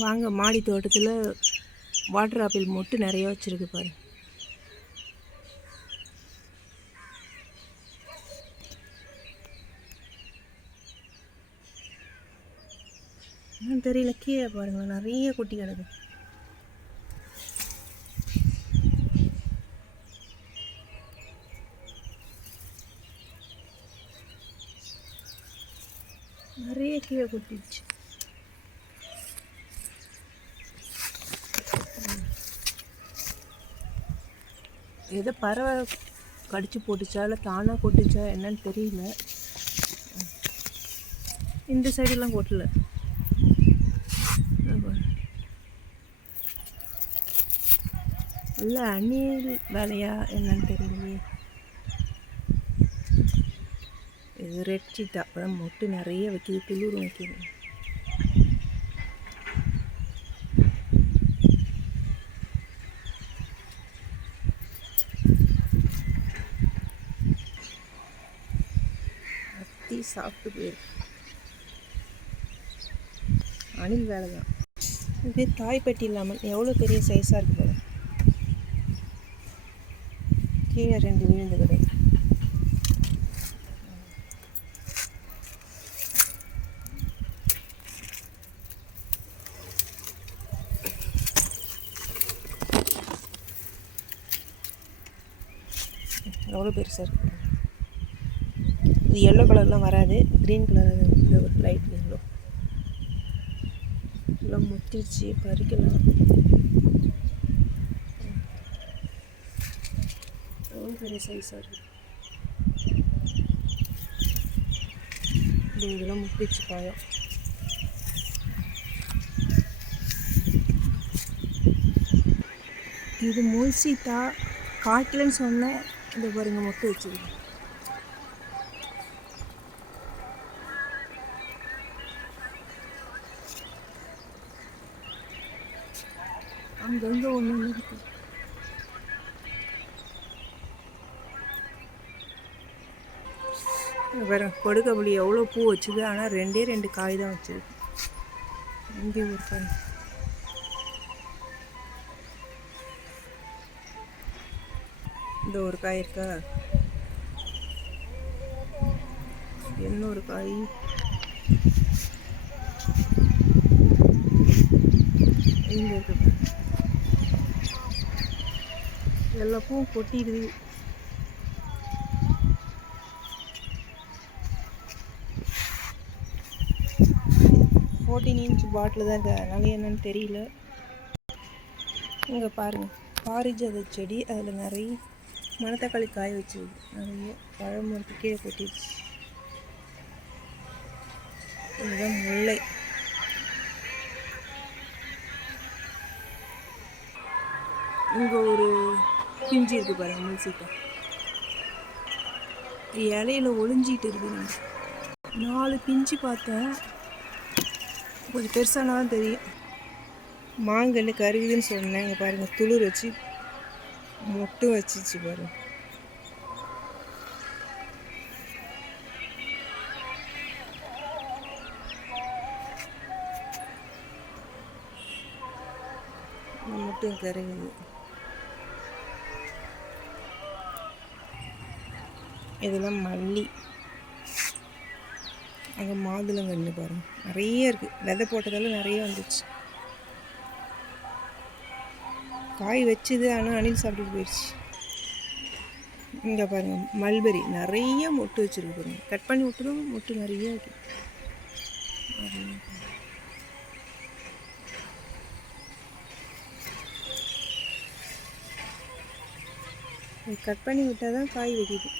வாங்க மாடி தோட்டத்தில் வாட்டர் ஆப்பிள் மொட்டு நிறைய வச்சுருக்கு பாரு. தெரியல, கீழே பாருங்க நிறைய குட்டி கிடக்கு. நிறைய கீழே கொட்டிடுச்சு. ஏதோ பறவை கடிச்சு போட்டுச்சா இல்லை தானாக கொட்டுச்சா என்னன்னு தெரியல. இந்த சைடெல்லாம் கொட்டல. இல்லை அணில் வேலையா என்னன்னு தெரியலையே. இது ரெட் சீட்டா. அப்புறம் மொட்டு நிறைய வைக்கிது, துளிர் வைக்கிது. அத்தி சாப்பிட்டு போயிருக்கு. அணில் வேலை தான் இது. தாய்ப்பட்டி இல்லாமல் எவ்வளோ பெரிய சைஸாக இருக்கு போல. கீழே 2 விழுந்து கிடக்கு. எவ்வளோ பெருசாக இருக்குது. இது எல்லோ கலர்லாம் வராது, க்ரீன் கலர். இந்த ஒரு லைட் எல்லோ எல்லாம் முத்திடுச்சு, பறிக்கலாம். எவ்வளோ பெரிய சைஸாக இருக்குது. இதெல்லாம் முத்திடுச்சு பழம். இது முல்சீத்தா. காய்க்கலன்னு சொன்னேன். இந்த பாருங்க மொட்டை வச்சுருக்கு. அங்கங்கே ஒன்று ஒன்று இருக்கு. வேற கொடுக்கபடி எவ்வளோ பூ வச்சுது. ஆனால் 2 காய் தான் வச்சுருக்கு. இங்கே ஒரு காய். இந்த ஒரு காய் இருக்கா. இன்னொரு காய். இங்கே இருக்கு. எல்லா பூவும் கொட்டிடுது. இன்ச் பாட்டில் தான் இருக்குது, அதனால என்னன்னு தெரியல. இங்கே பாருங்கள், பாரிஜாத செடி. அதில் நிறைய மணத்தக்காளி காய வச்சுருக்கு. நிறைய பழம் இருக்கு. கீழே கொட்டிடுச்சு. இதுதான் முல்லை. இங்கே ஒரு பிஞ்சு இருக்குது பாருங்கள், முல்சீக்கா. இலையில ஒளிஞ்சிட்டு இருக்குது. 4 பிஞ்சு பார்த்தேன். கொஞ்சம் பெருசானாலும் தெரியும். மாங்கன்று கருகுதுன்னு சொன்னேன். இங்கே பாருங்கள், துளிர் வச்சு மொட்டும் வச்சிச்சு பாருங்க. மட்டும் கருகுது. இதெல்லாம் மல்லி. அங்கே மாதுளங்கன்று பாருங்கள், நிறைய இருக்குது. விதை போட்டதால நிறைய வந்துச்சு. காய் வச்சுது, ஆனால் அணில் சாப்பிட்டு போயிடுச்சு. இங்கே பாருங்கள், மல்பெரி. நிறைய மொட்டு வச்சுருக்கு பாருங்கள். கட் பண்ணி விட்டுரும், மொட்டு நிறைய இருக்குது. கட் பண்ணி விட்டால் தான் காய் வைக்கிது.